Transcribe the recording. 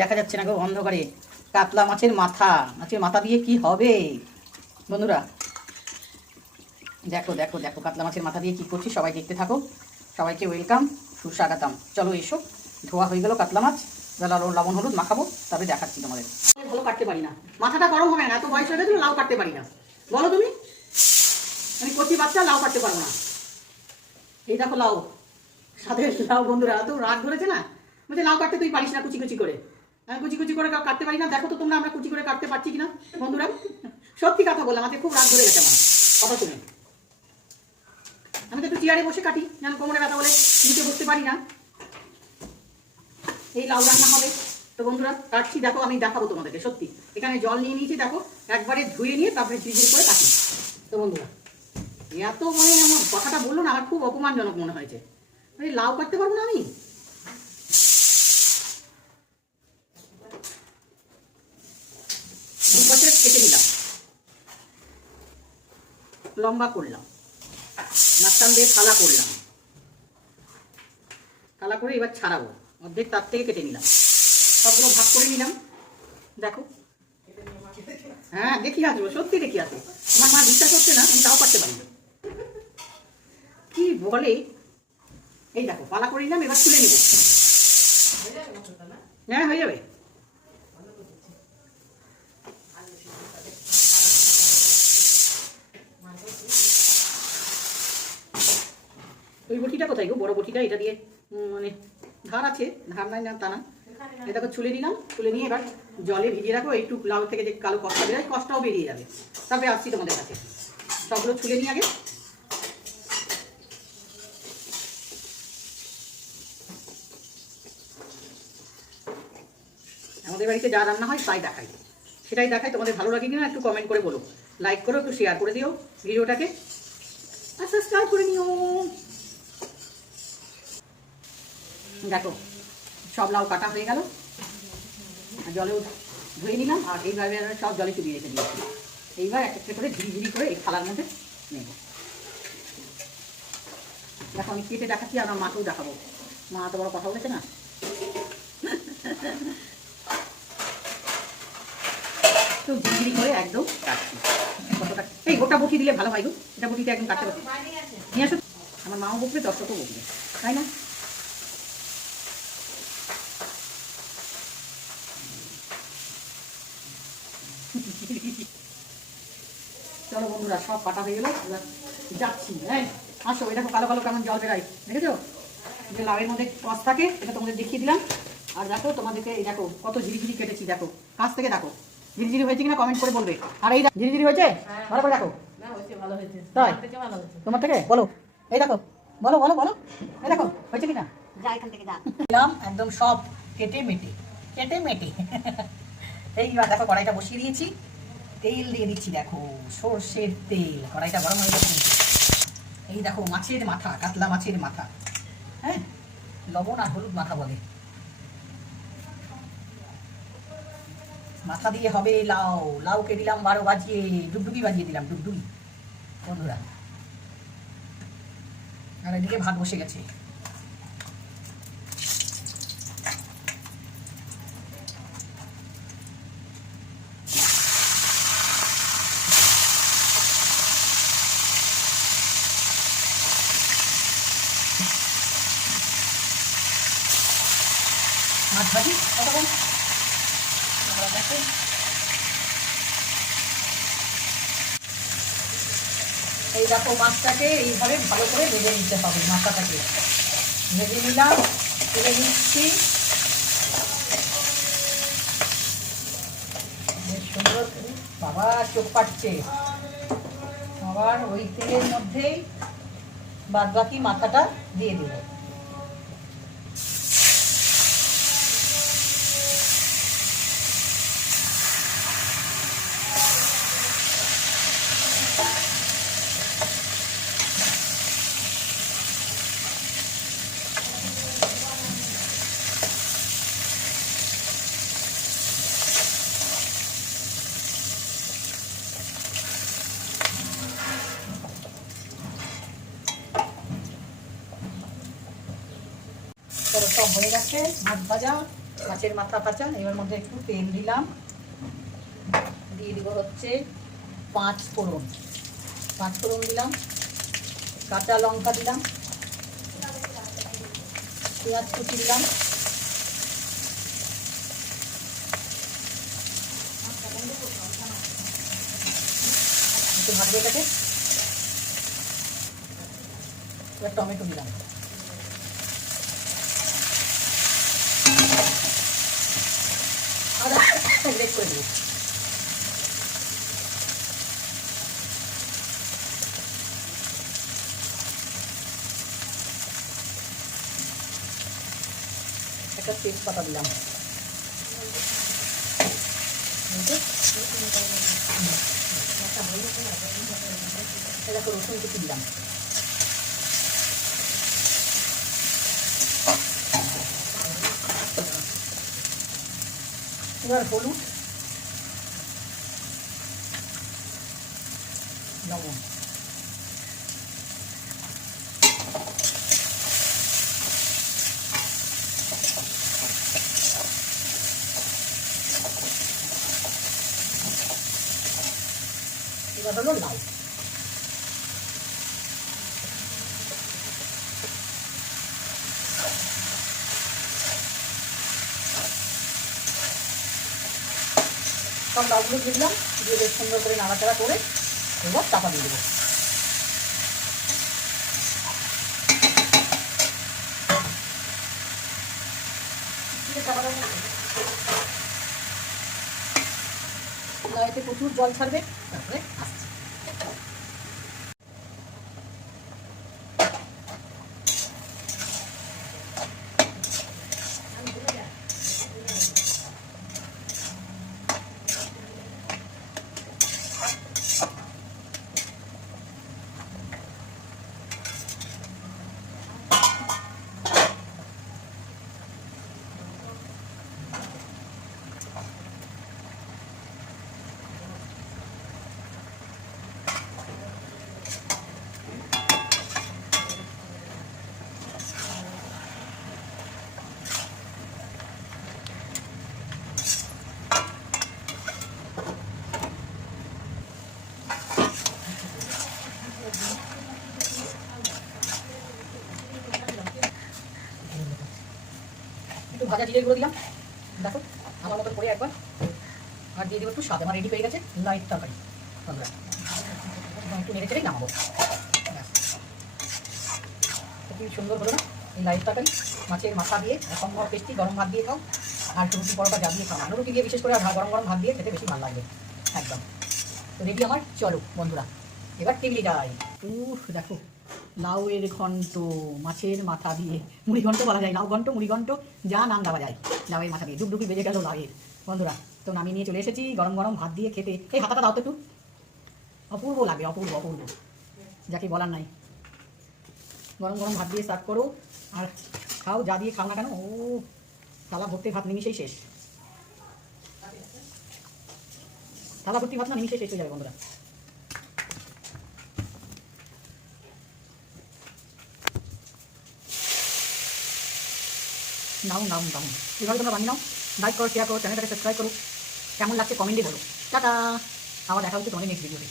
দেখা যাচ্ছে না গো অন্ধকারে। কাতলা মাছের মাথা। মাছের মাথা দিয়ে কি হবে? বন্ধুরা, দেখো দেখো দেখো, কাতলা মাছের মাথা দিয়ে কি করছি সবাই দেখতে থাকো। সবাইকে ওয়েলকাম, সুস্বাগতম। চলো এসো, ধোয়া হয়ে গেল কাতলা মাছ। লবণ, হলুদ মাখাবো, তবে দেখাচ্ছি তোমাদের। ভালো কাটতে পারি না। মাথাটা গরম হবে না, এত বয়স হয়ে গেছিল লাউ কাটতে পারি না। বলো তুমি। আমি কচি বাচ্চা, লাউ কাটতে পারব না। এই দেখো লাউ। সাথে লাউ, বন্ধুরা তো রাগ ধরেছে না? বলছে, লাউ কাটতে তুই পারিস না, কুচি কুচি করে। আমি কুচি কুচি করে কাটতে পারি না। দেখো তো তোমরা আমরা কুচি করে কাটতে পারছি কিনা, বন্ধুরা। সত্যি কথা বললাম, আমাকে খুব রাগ ধরে গেছে আমার। কথা শুনে আমি তো একটু চেয়ারে বসে কাটি, যেন কোমরে ব্যথা বলে নিচে বসতে পারি না। এই লাউ রান্না হবে। তো বন্ধুরা, কাটছি, দেখো, আমি দেখাবো তোমাদেরকে, সত্যি। এখানে জল নিয়ে নিয়েছি, দেখো, একবারে ধুয়ে নিয়ে তারপরে ঝিরিঝিরি করে কাটি। তো বন্ধুরা, এত মানে আমার কথাটা বলল না, আমার খুব অপমানজনক মনে হয়েছে। লাউ কাটতে পারব না আমি দুপাশে কেটে নিলাম লম্বা করলাম। মাঝখান দিয়ে থালা করলাম। থালা করে এবার ছাড়াবো। অর্ধেক তার থেকে কেটে নিলাম। সবগুলো ভাগ করে নিলাম। দেখো। হ্যাঁ দেখি আসব সত্যি দেখি আসব আমার মা বিশ্বাস করছে না, আমি তাও পারতে পারি। কি বলে? এই দেখো, পালা করে নিলাম, এবার তুলে নিব। হ্যাঁ হয়ে যাবে। ওই বটিটা কোথায় গো? বড় বটিটা, এটা দিয়ে মানে ধার আছে ধার নাই না, তা না। এটা দেখো ছুলে নিলাম ছুলে নিয়ে এবার জলে ভিজিয়ে রাখো একটু লাউ থেকে যে কালো কষ্টা বেরোয় কষ্টাও বেরিয়ে যাবে। তারপরে আসছি তোমাদের কাছে। সবগুলো ছুলে নিয়ে আগে। আমাদের বাড়িতে যা রান্না হয়, তাই দেখাই। সেটাই দেখাই, তোমাদের ভালো লাগে কিনা একটু কমেন্ট করে বলো। লাইক করো, একটু শেয়ার করে দিও ভিডিওটাকে। আর সাবস্ক্রাইব করে নিও। দেখো, সব লাউ কাটা হয়ে গেল। জলেও ধুয়ে নিলাম, আর এইভাবে সব জলে চুবিয়ে রেখে দিয়েছি। এইবার একটা একটা করে ঝিরি ঝিরি করে এই থালার মধ্যে নেব। দেখো, আমি কেটে দেখাচ্ছি আমার মাকেও দেখাবো। মা তো বড় কথা বলেছে না? তো ঝিরি করে একদম কাটছি। এই গোটা বটি দিলে ভালো হয় গো। এটা বটিতে একদম কাটতে পারছি। নিয়ে আসো। আমার মাও বকবে, দর্শকও বকবে। তাই না? চলো বন্ধুরা সব কাটা হয়ে গেল এবার যাচ্ছি হ্যাঁ? আসো দেখো কালো কালো কেমন জল বেরাই দেখেছ? যে লাউয়ের মধ্যে কষ থাকে এটা তোমাদের দেখিয়ে দিলাম। আর দেখো তোমাদেরকে এই দেখো কত ঝিরিঝিরি কেটেছি দেখো। কাছ থেকে দেখো ঝিরিঝিরি হয়েছে কিনা কমেন্ট করে বলবে। আর এই ঝিরিঝিরি হয়েছে? ভালো করে দেখো। না হয়েছে ভালো হয়েছে। তাই? তোমার থেকে বলো। এই দেখো বলো বলো বলো। এই দেখো হয়েছে কিনা? যা এখান থেকে যা। একদম সব কেটে মেটে কেটে মেটে। এইবার দেখো কড়াইটা বসিয়ে দিয়েছি। তেল দিয়ে দিচ্ছি দেখো, সর্ষের তেল। কড়াইটা গরম হয়ে গেছে। এই দেখো মাছের মাথা, কাতলা মাছের মাথা। হ্যাঁ? লবণ আর হলুদ মাথা বলে। মাথা দিয়ে হবে লাউ। লাউকে দিলাম বারো বাজিয়ে ডুগডুগি বাজিয়ে দিলাম ডুগডুগি বন্ধুরা, আর এদিকে ভাত বসে গেছে। মাছ ভাজি কতক্ষণ আমরা এই দেখো মাছটাকে এইভাবে ভালো করে ভেজে নিতে হবে, মাথাটাকে। ভেজে নিলাম, তুলে নিচ্ছি। সুন্দর। বাবা চোখ পাচ্ছে আবার ওই তেলের মধ্যেই বাদ বাকি মাথাটা দিয়ে দেবো চলো সব হয়ে গেছে মাছ ভাজা, মাছের মাথা ভাজা, এবার মধ্যে একটু তেল দিলাম। দিয়ে দিব হচ্ছে পাঁচ ফোড়ন। পাঁচ ফোড়ন দিলাম। কাঁচা লঙ্কা দিলাম। পেঁয়াজ কুচি দিলাম। ভাজবে এটাকে এবার টমেটো দিলাম। করে দেবো একটা তেজপাতা দিলাম। এটা দেখো রসুন কুচি দিলাম। এবার হলুদ। লবণ সব দিয়ে দিলাম দিয়ে সুন্দর করে নাড়াচাড়া করে এবার চাপা দিয়ে দেবো। কড়াইতে প্রচুর জল ছাড়বে তারপরে ভাজা জিরে গুঁড়ো দিলাম। দেখো, আমার মতো করে একবার। আর দিয়ে দেবো একটু স্বাদ, আমার রেডি হয়ে গেছে। লাইট তরকারি। একটু নেড়ে চেড়েই নামাবো। তো সুন্দর হলো না এই লাইট তরকারি। মাছের মাথা দিয়ে অসম্ভব টেস্টি গরম ভাত দিয়ে খাও। আর রুটি পরোটা যা দিয়ে খাও। আলু রুটি দিয়ে বিশেষ করে আর গরম গরম ভাত দিয়ে খেতে বেশি ভালো লাগবে একদম। তো রেডি আমার? চলো, বন্ধুরা। এবার টেবিলে যাই। উফ, দেখো। লাউয়ের ঘন্ট, মাছের মাথা দিয়ে। মুড়ি ঘন্ট বলা যায় লাউ ঘন্ট মুড়ি ঘন্ট যা নাম দেওয়া যায়। লাউয়ের মাথা দিয়ে। ডুবডুবি বেজে গেল লাউয়ের। বন্ধুরা, তো নামিয়ে নিয়ে চলে এসেছি, গরম গরম ভাত দিয়ে খেতে। এই হাতাটা দাও তো একটু। অপূর্ব লাগে, অপূর্ব অপূর্ব। যাকে বলার নাই। গরম গরম ভাত দিয়ে সার্ভ করো। আর খাও, যা দিয়ে খাও না কেন, ও, থালা ভর্তি ভাত নিমিশেই শেষ। থালা ভর্তি ভাত না নিমিশেই শেষ হয়ে যাবে, বন্ধুরা। নাও নাও নাও। এভাবে তোমরা বানিয়ে নাও লাইক করো শেয়ার করো চ্যানেলটাকে সাবস্ক্রাইব করো। কেমন লাগছে কমেন্টে বলো। টাটা! আবার দেখা হচ্ছে তোমাদের নেক্সট ভিডিওতে